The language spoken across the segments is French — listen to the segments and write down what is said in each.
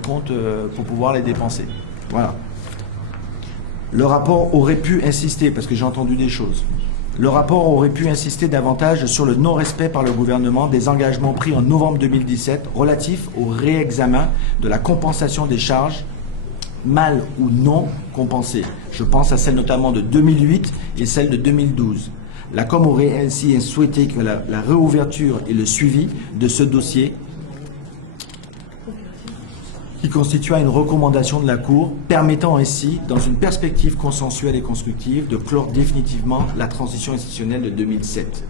compte pour pouvoir les dépenser. Voilà. Le rapport aurait pu insister, parce que j'ai entendu des choses, le rapport aurait pu insister davantage sur le non-respect par le gouvernement des engagements pris en novembre 2017 relatifs au réexamen de la compensation des charges mal ou non compensées. Je pense à celle notamment de 2008 et celle de 2012. La Com aurait ainsi souhaité que la réouverture et le suivi de ce dossier qui constitua une recommandation de la Cour, permettant ainsi, dans une perspective consensuelle et constructive, de clore définitivement la transition institutionnelle de 2007.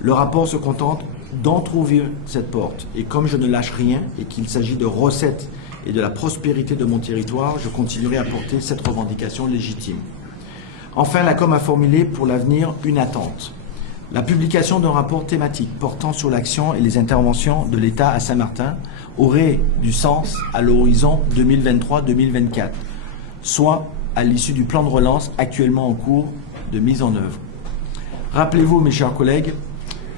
Le rapport se contente d'entrouvrir cette porte, et comme je ne lâche rien, et qu'il s'agit de recettes et de la prospérité de mon territoire, je continuerai à porter cette revendication légitime. Enfin, la Com a formulé pour l'avenir une attente. La publication d'un rapport thématique portant sur l'action et les interventions de l'État à Saint-Martin aurait du sens à l'horizon 2023-2024, soit à l'issue du plan de relance actuellement en cours de mise en œuvre. Rappelez-vous, mes chers collègues,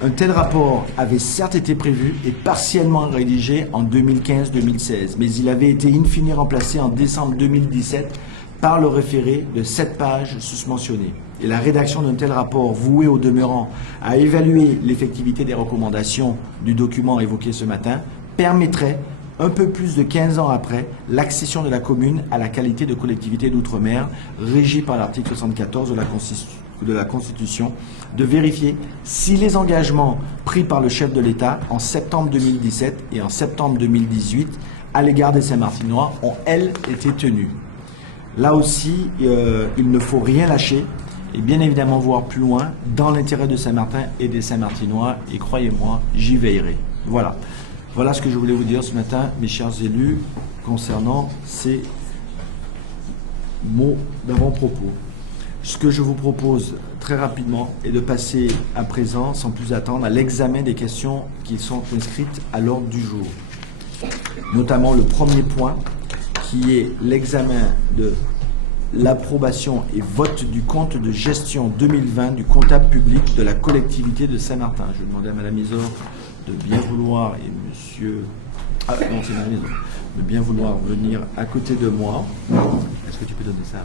un tel rapport avait certes été prévu et partiellement rédigé en 2015-2016, mais il avait été in fine remplacé en décembre 2017 par le référé de 7 pages susmentionnées. Et la rédaction d'un tel rapport voué au demeurant à évaluer l'effectivité des recommandations du document évoqué ce matin permettrait, un peu plus de 15 ans après, l'accession de la commune à la qualité de collectivité d'outre-mer, régie par l'article 74 de la Constitution, de vérifier si les engagements pris par le chef de l'État en septembre 2017 et en septembre 2018 à l'égard des Saint-Martinois ont, elles, été tenus. Là aussi, il ne faut rien lâcher et bien évidemment voir plus loin dans l'intérêt de Saint-Martin et des Saint-Martinois, et croyez-moi, j'y veillerai. Voilà. Voilà ce que je voulais vous dire ce matin, mes chers élus, concernant ces mots d'avant-propos. Ce que je vous propose très rapidement est de passer à présent, sans plus attendre, à l'examen des questions qui sont inscrites à l'ordre du jour. Notamment le premier point, qui est l'examen de l'approbation et vote du compte de gestion 2020 du comptable public de la collectivité de Saint-Martin. Je vais demander à Madame Isor de bien vouloir, et Monsieur... Ah non, c'est Madame Isor, de bien vouloir venir à côté de moi. Est-ce que tu peux donner ça?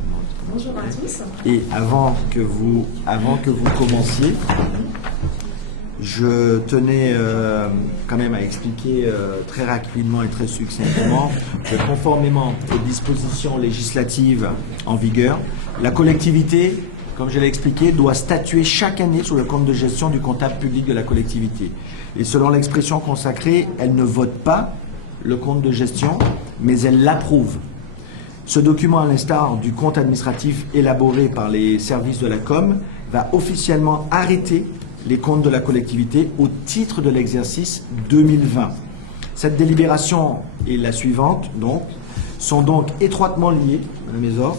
Bonjour à tous. Et avant que vous commenciez, je tenais quand même à expliquer très rapidement et très succinctement que conformément aux dispositions législatives en vigueur, la collectivité, comme je l'ai expliqué, doit statuer chaque année sur le compte de gestion du comptable public de la collectivité. Et selon l'expression consacrée, elle ne vote pas le compte de gestion, mais elle l'approuve. Ce document, à l'instar du compte administratif élaboré par les services de la Com, va officiellement arrêter les comptes de la collectivité au titre de l'exercice 2020. Cette délibération et la suivante, donc, sont donc étroitement liées, Madame Isor,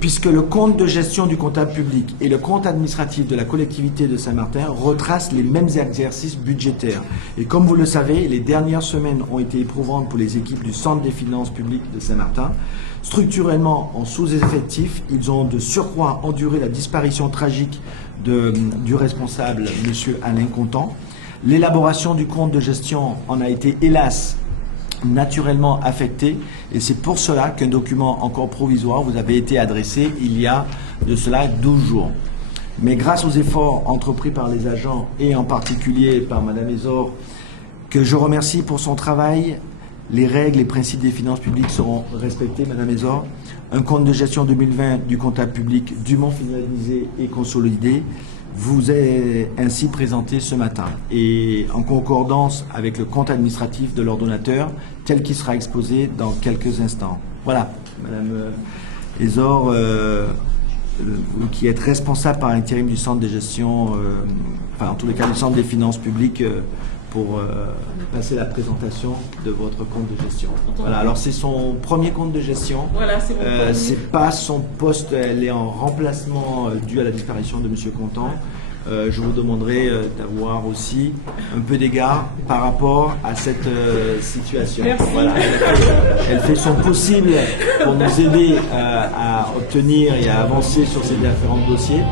puisque le compte de gestion du comptable public et le compte administratif de la collectivité de Saint-Martin retracent les mêmes exercices budgétaires. Et comme vous le savez, les dernières semaines ont été éprouvantes pour les équipes du Centre des finances publiques de Saint-Martin. Structurellement en sous-effectif, ils ont de surcroît enduré la disparition tragique du responsable, M. Alain Contant. L'élaboration du compte de gestion en a été, hélas, naturellement affectée, et c'est pour cela qu'un document encore provisoire vous avait été adressé il y a de cela 12 jours. Mais grâce aux efforts entrepris par les agents, et en particulier par Mme Isor, que je remercie pour son travail, les règles et principes des finances publiques seront respectés, Mme Isor. Un compte de gestion 2020 du comptable public dûment finalisé et consolidé vous est ainsi présenté ce matin, et en concordance avec le compte administratif de l'ordonnateur, tel qu'il sera exposé dans quelques instants. Voilà, Madame Isor, vous qui êtes responsable par intérim du centre de gestion, enfin en tous les cas du centre des finances publiques, pour passer la présentation de votre compte de gestion. Voilà, alors c'est son premier compte de gestion. Voilà, c'est mon premier. C'est pas son poste, elle est en remplacement dû à la disparition de M. Contant. Je vous demanderai d'avoir aussi un peu d'égard par rapport à cette situation. Merci. Voilà, elle fait son possible pour nous aider à obtenir et à avancer sur ces différents dossiers.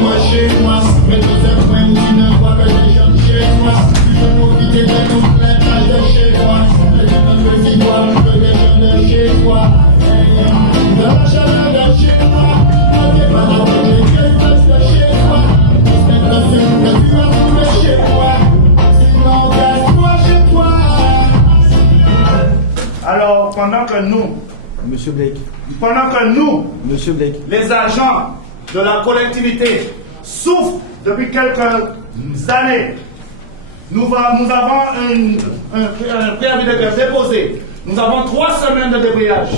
Moi chez moi, mais tous un point qui ne voit pas les gens chez moi. Je profite de toute la taille de chez moi. pendant que nous, Monsieur Blake, les agents de la collectivité, souffrent depuis quelques années, nous avons un préavis de grève déposé. Nous avons 3 semaines de débrayage.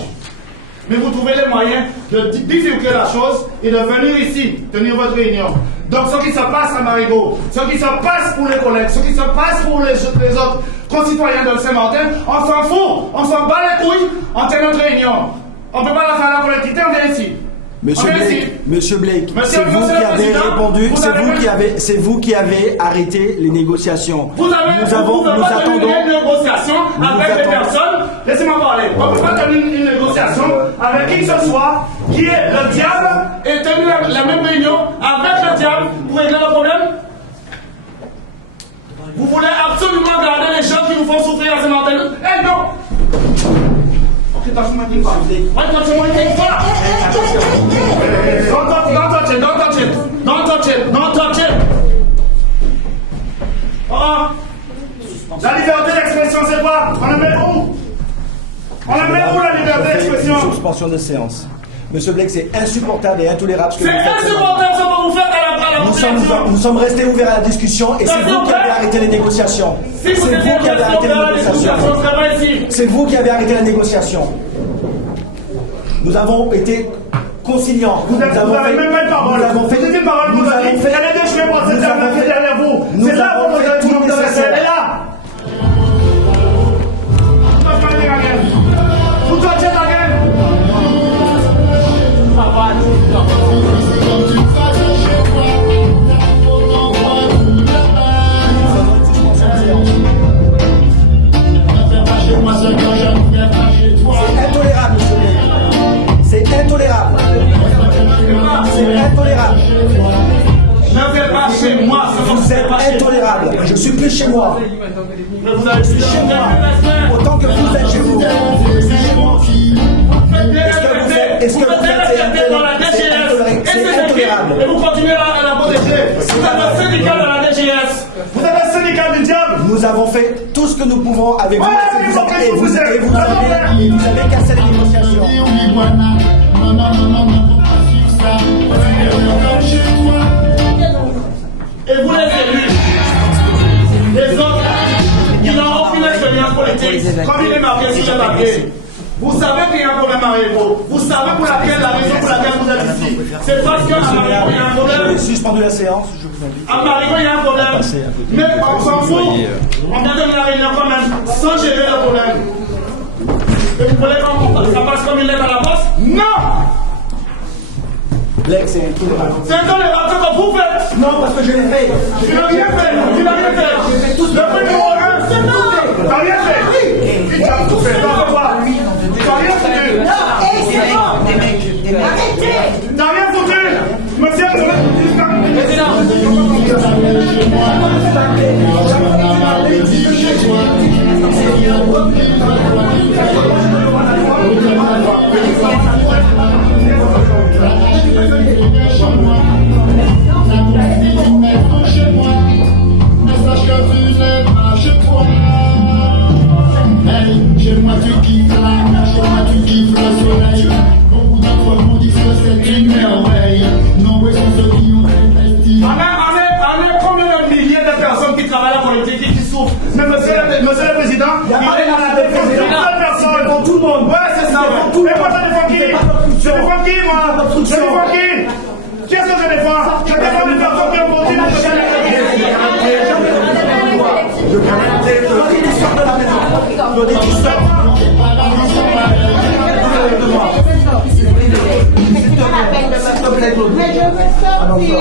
Mais vous trouvez les moyens de divulguer la chose et de venir ici, tenir votre réunion. Donc ce qui se passe à Marigot, ce qui se passe pour les collègues, ce qui se passe pour les autres concitoyens de Saint-Martin, on s'en fout, on s'en bat les couilles, on tient notre réunion. On ne peut pas la faire à la collectivité, on vient ici. Monsieur Blake, Monsieur c'est vous le qui avez Président, répondu, vous c'est vous qui avez arrêté les négociations. Vous avez nous attendons. une négociation avec des personnes. Laissez-moi parler. On ne peut pas tenir une négociation avec qui que ce soit qui est le diable et tenir la même réunion avec le diable pour régler le problème. Vous voulez absolument garder les gens qui nous font souffrir à ce matin. Eh non! Ok, touche-moi une fois. Touche-moi une fois. Don't touch it. La liberté d'expression, c'est quoi? On la met où? On la met où la liberté d'expression? Suspension de séance. Monsieur Blake, c'est insupportable et intolérable ce que C'est vous faites. insupportable ce que vous faites à la Nous sommes restés ouverts à la discussion et c'est vous qui avez arrêté les négociations. Si vous étiez resté ouvert à la discussion, on ne serait pas ici. C'est vous qui avez arrêté la négociation. Nous avons été conciliants. Vous n'avez même pas de parole. Vous avez des paroles, vous avez fait. Elle est déchirée pour cette dame qui est derrière vous. C'est là où vous avez tout le monde nécessaire. Elle est là. Vous touchez la gueule. C'est intolérable, monsieur Blake. C'est intolérable. C'est intolérable. Ne faites pas chez moi. Vous êtes intolérable. Je suis plus chez moi. Vous avez Chez moi. Autant que vous êtes chez vous. Est-ce que vous êtes c'est intolérable. Et vous continuez à la protéger. Vous êtes un syndicat de la DGS. Vous êtes un syndicat du diable. Nous avons fait tout ce que nous pouvons avec vous. Ouais, Et vous avez cassé les négociations. Et vous les élus, les autres qui n'ont aucune expérience politique, comme il est marqué sur le papier, vous savez qu'il y a un problème à Marigot. Vous savez la raison pour laquelle vous êtes ici. C'est parce qu'à Marigot, il y a un problème. J'ai suspendu la séance. Je vous invite. À Marigot, il y a un problème. Mais on s'en fout. On vient de la réunion quand même, sans gérer le problème. Et vous voulez que ça passe comme une lettre à la poste? Non! Blake, c'est intolérable. C'est intolérable ce que vous faites! Non, parce que je l'ai fait. Tu n'as rien fait! Tu n'as rien fait! J'ai fait tout ce que Depuis numéro 1, c'est non! Tu n'as rien fait! Tu n'as tout fait! Tu n'as rien foutu! Arrêtez! Tu n'as rien foutu! Monsieur Mais monsieur le Président, il défend personne. Devant tout le monde. Ouais, c'est ça. Et moi, je défends qui? Je défends qui, moi? Je défends qui? Qu'est-ce que je défends? Je défends les personnes qui ont voté pour Mais je veux sortir.